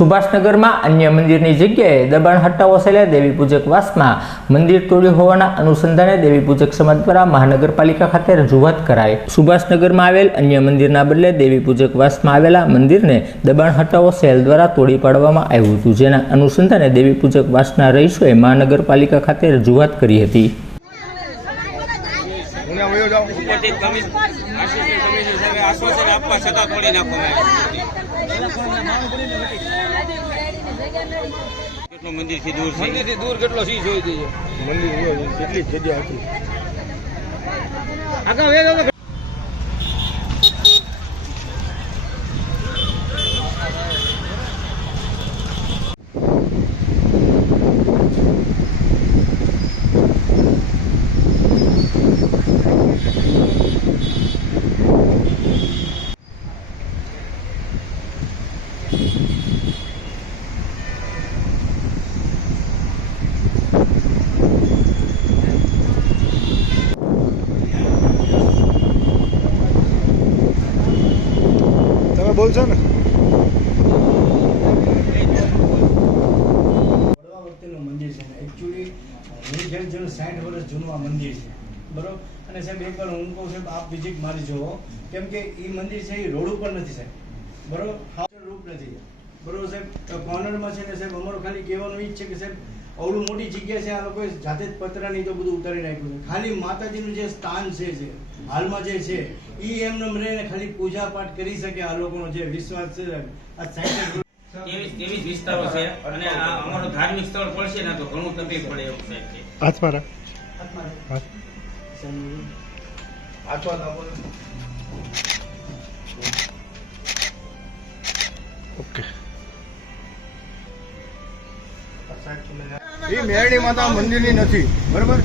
સુભાષનગરમાં અન્ય મંદિરની જગ્યાએ દબાણ હટાવો છેલ્લા દેવી પૂજક વાસમાં મંદિર તોડ્યું હોવાના અનુસંધાને દેવી પૂજક સમાજ દ્વારા મહાનગરપાલિકા ખાતે રજૂઆત કરાઈ. સુભાષનગરમાં આવેલ અન્ય મંદિરના બદલે દેવી પૂજક વાસમાં આવેલા મંદિરને દબાણ હટાવો સેલ દ્વારા તોડી પાડવામાં આવ્યું હતું જેના અનુસંધાને દેવી પૂજક વાસના રહીશોએ મહાનગરપાલિકા ખાતે રજૂઆત કરી હતી. આશ્વાસન આપવા છતાં તોડી નાખવામાં કેટલું મંદિરથી દૂર છે? મંદિરથી દૂર કેટલો સી જોઈ દઈએ મંદિર કેટલી જગ્યા હતી? આગળ વેગ આગળ તમે ને. મંદિર છે એકચ્યુઅલી સાઠ વર્ષ જૂનું આ મંદિર છે, બરોબર? અને સાહેબ એક વાર હું કહું સાહેબ, આપ વિઝિટ મારી જુઓ કેમ કે એ મંદિર છે એ રોડ ઉપર નથી સાહેબ, બરોબર? હાવ રૂપ નથી. બરોબર સાહેબ કોર્નરમાં છે ને સાહેબ અમારું ખાલી કહેવાનું એ જ છે કે સાહેબ અવડું મોટી જગ્યા છે આ લોકોએ જાતે જ પતરાની તો બધું ઉતારી નાખ્યું છે. ખાલી માતાજીનું જે સ્થાન છે છે હાલમાં જે છે એ એમને રહીને ખાલી પૂજા પાઠ કરી શકે આ લોકોનો જે વિશ્વાસ છે આ સાઈઠ તેવીસ તેવીસ વિસ્તારો છે. અને આ અમારું ધાર્મિક સ્થળ પડશે ને તો ઘણું તકલીફ પડે એવું સાહેબ છે. હાથ હાથમાં હાથમાં એ મેરડી માતા મંદિરની નથી બરોબર?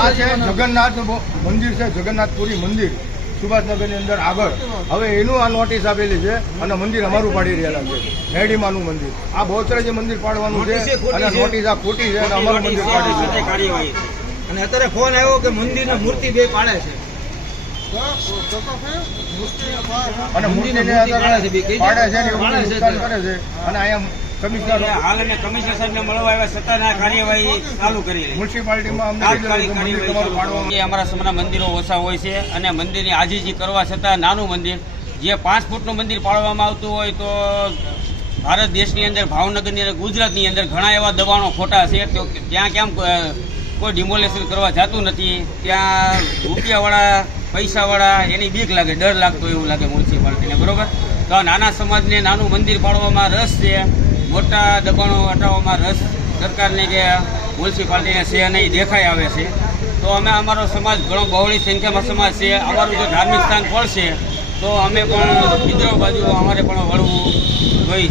આ છે જગન્નાથ મંદિર છે જગન્નાથપુરી મંદિર સુભાષનગરની અંદર આગળ. હવે એનું આ નોટિસ આપેલી છે અને મંદિર અમારું પાડી રહેલા છે મેરડીમાનું મંદિર. આ બહુચરાજી મંદિર પાડવાનું છે નોટિસ એ ખોટી અને નોટિસ આ ખોટી છે અને અમારું મંદિર પાડી છે. અને અત્યારે ફોન આવ્યો કે મંદિરના મૂર્તિ બે પાડે છે. અને મૂર્તિને પાડે છે. અને અહીંયા કમિશનર હાલ અમે કમિશનર સાહેબને મળવા આવ્યા છતાં આ કાર્યવાહી ચાલુ કરી મ્યુનિસિપાલિટીમાં અમારા સમના મંદિરો ઓછા હોય છે અને મંદિરની આજીજી કરવા છતાં નાનું મંદિર. જે પાંચ ફૂટનું મંદિર પાડવામાં આવતું હોય તો ભારત દેશની અંદર ભાવનગરની અંદર ગુજરાતની અંદર ઘણા એવા દબાણો ખોટા છે. તો ત્યાં કેમ કોઈ ડિમોલેશન કરવા જતું નથી? ત્યાં રૂપિયાવાળા પૈસાવાળા એની બીક લાગે ડર લાગતો એવું લાગે મ્યુનિસિપાલિટીને બરોબર? તો આ નાના સમાજને નાનું મંદિર પાડવામાં રસ છે. મોટા દબાણો હટાવવામાં રસ સરકારની કે મ્યુનિસિપાલિટીને છે નહીં દેખાઈ આવે છે. તો અમે અમારો સમાજ ઘણો બહોળી સંખ્યામાં સમાજ છે. અમારું જો ધાર્મિક સ્થાન પડશે તો અમે પણ વિદ્રોહ બાજુ અમારે પણ વળવું જોઈએ.